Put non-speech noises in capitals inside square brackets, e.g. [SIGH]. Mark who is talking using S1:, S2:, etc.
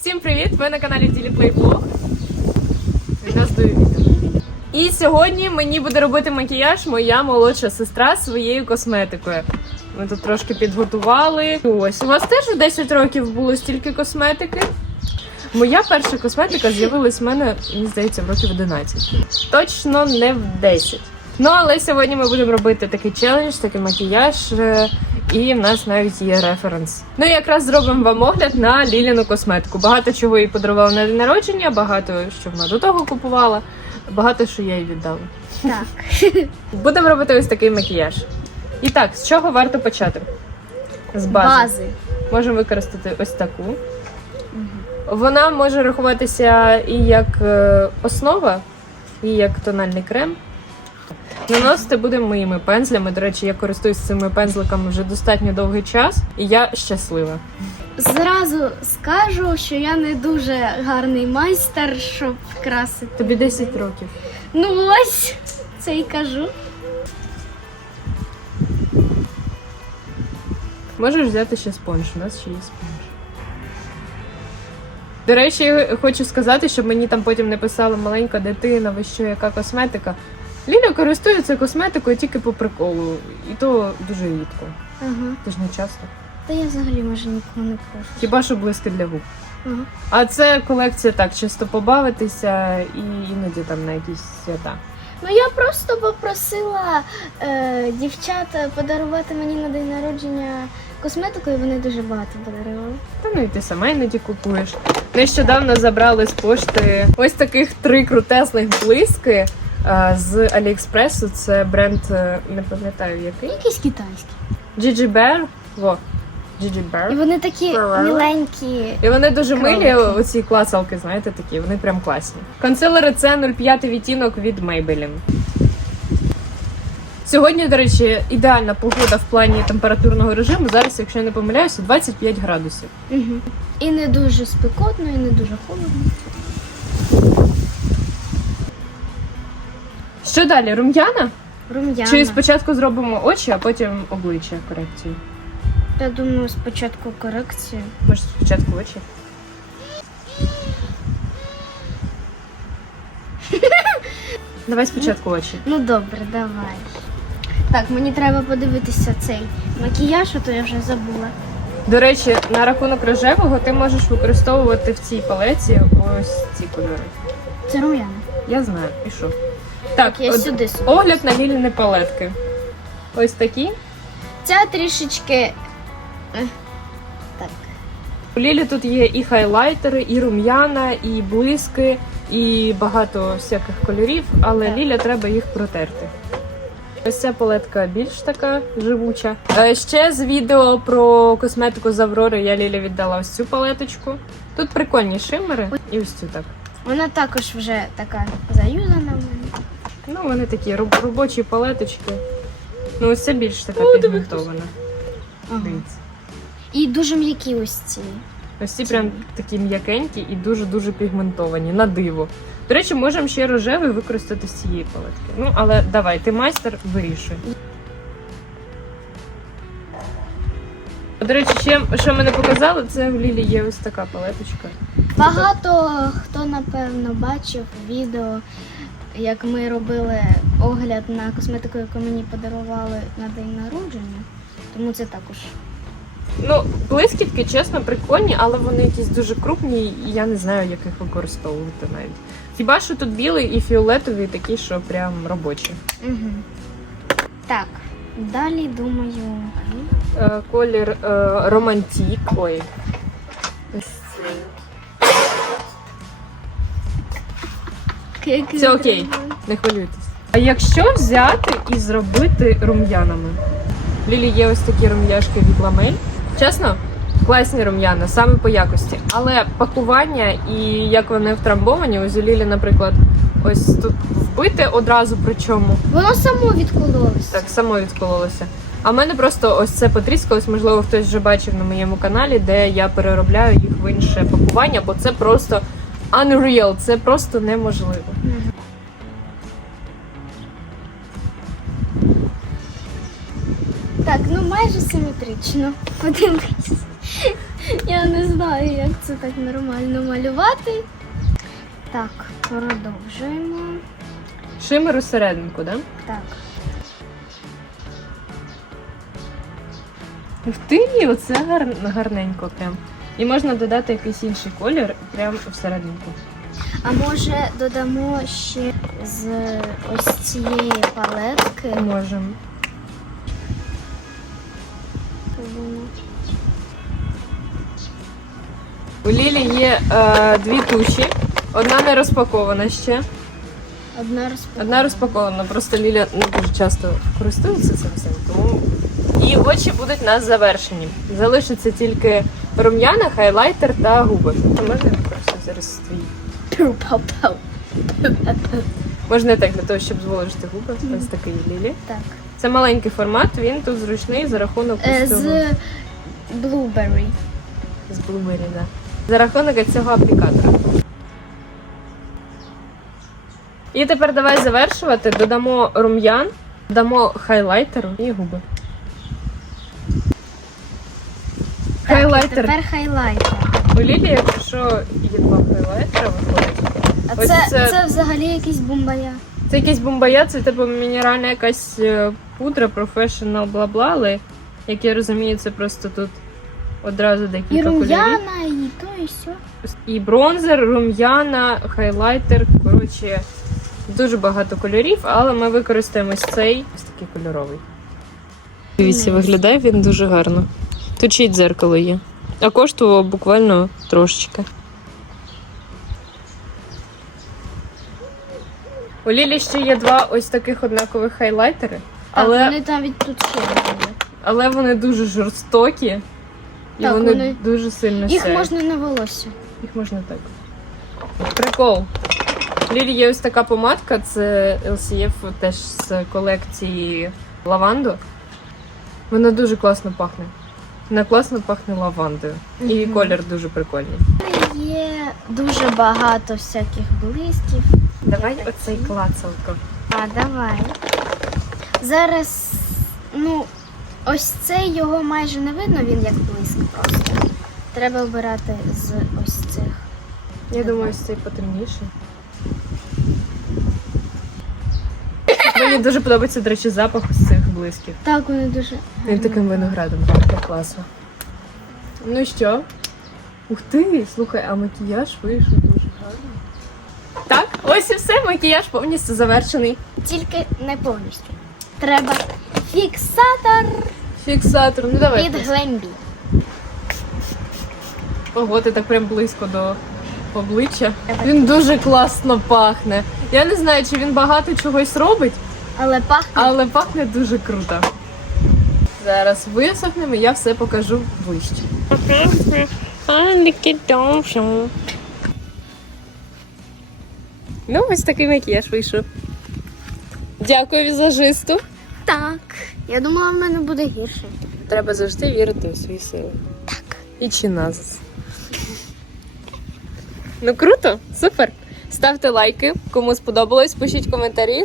S1: Всім привіт! Ви на каналі Ділі Плей Блог. Відео відео. І сьогодні мені буде робити макіяж моя молодша сестра своєю косметикою. Ми тут трошки підготували. Ось у вас теж в 10 років було стільки косметики. Моя перша косметика з'явилась в мене, мені здається, в років 11. Точно не в 10. Ну, але сьогодні ми будемо робити такий челендж, такий макіяж, е, і в нас навіть є референс. Ну і якраз зробимо вам огляд на Ліліну косметику. Багато чого їй подарувала на день народження, багато що вона до того купувала, багато що я їй віддала.
S2: Так. [LAUGHS]
S1: Будемо робити ось такий макіяж. І так, з чого варто почати? З бази.
S2: Бази.
S1: Можемо використати ось таку. Вона може рахуватися і як е, основа, і як тональний крем. Наносити будемо моїми пензлями. До речі, я користуюсь цими пензликами вже достатньо довгий час, і я щаслива.
S2: Зразу скажу, що я не дуже гарний майстер, щоб красити.
S1: Тобі 10 років.
S2: Ну ось це і кажу.
S1: Можеш взяти ще спонж, у нас ще є спонж. До речі, хочу сказати, щоб мені там потім не писала маленька дитина, ви що, яка косметика. Ліля користується косметикою тільки по приколу, і то дуже рідко.
S2: Ага.
S1: Ти ж не часто.
S2: Та я взагалі може нікого не прошу.
S1: Хіба що блиски для губ.
S2: Ага.
S1: А це колекція так, чисто побавитися і іноді там на якісь свята.
S2: Ну я просто попросила е, дівчат подарувати мені на день народження косметику, і вони дуже багато подарували.
S1: Та ну і ти сама іноді купуєш. Нещодавно забрали з пошти ось таких три крутесних блиски з Аліекспресу. Це бренд, е, не пам'ятаю який.
S2: Якісь китайські.
S1: Gigi Bear. Во. Gigi
S2: І вони такі
S1: Ага.
S2: міленькі.
S1: І вони дуже милі,
S2: Кролики.
S1: оці класалки, знаєте, такі, вони прям класні. Консилери це 05 відтінок від Maybelline. Сьогодні, до речі, ідеальна погода в плані температурного режиму. Зараз, якщо я не помиляюся, 25 градусів.
S2: Угу. І не дуже спекотно, і не дуже холодно.
S1: Що далі? Рум'яна?
S2: Рум'яна.
S1: Чи спочатку зробимо очі, а потім обличчя корекцію?
S2: Я думаю, спочатку корекцію.
S1: Може, спочатку очі? Давай спочатку очі.
S2: Ну добре, давай. Так, мені треба подивитися цей макіяж, а то я вже забула.
S1: До речі, на рахунок рожевого ти можеш використовувати в цій палеці ось ці кольори.
S2: Це рум'яна.
S1: Я знаю, і що? Так,
S2: Я
S1: от
S2: сюди собі.
S1: огляд на ліліни палетки. Ось такі.
S2: Ця трішечки. е, Так.
S1: У Лілі тут є і хайлайтери, і рум'яна, і блиски, і багато всяких кольорів, але
S2: Так.
S1: Ліля треба їх протерти. Ось ця палетка більш така живуча. Е, Ще з відео про косметику з Аврори я Лілі віддала ось цю палеточку. Тут прикольні шимери і ось цю так.
S2: Вона також вже така заюзана.
S1: Ну, вони такі роб- робочі палеточки. Ну, ось це більш така
S2: О, диви. Ага.
S1: Дивіться.
S2: І дуже м'які ось ці.
S1: Ось ці прям такі м'якенькі і дуже-дуже пігментовані, на диво. До речі, можемо ще рожевий використати з цієї палетки. Ну, але давай, ти майстер, вирішуй. До речі, ще що ми не показали, це в Лілі є ось така палеточка.
S2: Багато хто напевно бачив відео, як ми робили огляд на косметику, яку мені подарували на день народження. Тому це також.
S1: Ну, блискітки, чесно, прикольні, але вони якісь дуже крупні, і я не знаю, як їх використовувати навіть. Хіба що тут білий і фіолетовий такі, що прям робочі.
S2: Угу. Так, далі думаю.
S1: Е, колір е, романтік. Ой. Це окей. Не хвилюйтесь. А якщо взяти і зробити рум'янами? Лілі є ось такі рум'яшки від ламель. Чесно, класні рум'яна, саме по якості. Але пакування і як вони втрамбовані, ось у Лілі, наприклад, ось тут вбите одразу причому.
S2: Воно само відкололося.
S1: Так, само відкололося. А в мене просто ось це потріскалось, можливо, хтось вже бачив на моєму каналі, де я переробляю їх в інше пакування, бо це просто unreal, це просто неможливо.
S2: Так, ну майже симетрично. Подивись. Я не знаю, як це так нормально малювати. Так, продовжуємо.
S1: Шимер у серединку, да?
S2: Так.
S1: В тині оце гар... гарненько прям. І можна додати якийсь інший колір прямо всерединку.
S2: А може додамо ще з ось цієї палетки.
S1: Можемо. У Лілі є е, дві туші. Одна не розпакована ще.
S2: Одна розпаковка.
S1: Одна розпакована. Просто Ліля не дуже часто користується цим всім. Тому і очі будуть на завершенні. Залишиться тільки рум'яна, хайлайтер та губи. А можна я використаю зараз твій? Можна так для того, щоб зволожити губи. Ось такий Лілі.
S2: Так.
S1: Це маленький формат, він тут зручний за рахунок
S2: Е. З Blueberry.
S1: З Blueberry, да. За рахунок цього аплікатора. І тепер давай завершувати. Додамо рум'ян, дамо хайлайтеру і губи. Хайлайтер.
S2: Тепер хайлайтер.
S1: У Лілі, якщо є два хайлайтера, виходить.
S2: А
S1: Ось
S2: це,
S1: це-
S2: це... взагалі якийсь бомбая.
S1: Це якийсь бомбая, це типу мінеральна якась е, пудра, професіонал, бла-бла, але як я розумію, це просто тут одразу
S2: І
S1: декілька кольорів.
S2: рум'яна, і то, і все.
S1: І бронзер, рум'яна, хайлайтер. Коротше, дуже багато кольорів, але ми використаємо ось цей ось такий кольоровий. Дивіться, виглядає він дуже гарно. Тут ще й дзеркало є. А коштувало буквально трошечки. У Лілі ще є два ось таких однакових хайлайтери,
S2: Так,
S1: але,
S2: вони навіть тут ще є.
S1: але вони дуже жорстокі. І
S2: Так,
S1: вони,
S2: вони-
S1: дуже сильно
S2: Їх
S1: сяють.
S2: можна на волосся.
S1: Їх можна так. Прикол. Лілі є ось така помадка, це LCF теж з колекції лаванду. Вона дуже класно пахне. Вона класно пахне лавандою. І
S2: Мгм.
S1: колір дуже прикольний.
S2: Є дуже багато всяких блисків.
S1: Давай оцей клацалко.
S2: А, давай. Зараз, ну, ось цей його майже не видно, він як блиск просто. Треба обирати з ось цих.
S1: Я думаю, ось цей потемніший. [LAUGHS] Мені дуже подобається, до речі, запах ось блисків.
S2: Так, вони дуже.
S1: Він таким виноградом пахне класно. Ну що? Ух ти, слухай, а макіяж вийшов дуже гарно. Так, ось і все, макіяж повністю завершений.
S2: Тільки не повністю. Треба фіксатор
S1: Фіксатор, ну давай.
S2: під
S1: просто.
S2: глембі.
S1: Ого, ти так прям близько до обличчя. Він дуже класно пахне. Я не знаю, чи він багато чогось робить,
S2: Але пахне.
S1: але пахне дуже круто. Зараз висохнемо, я все покажу ближче. Ну, ось такий макіяж вийшов. Дякую візажисту.
S2: Так. Я думала, в мене буде гірше.
S1: Треба завжди вірити у свої сили.
S2: Так.
S1: І чи назис. Ну круто, супер. Ставте лайки, кому сподобалось, пишіть коментарі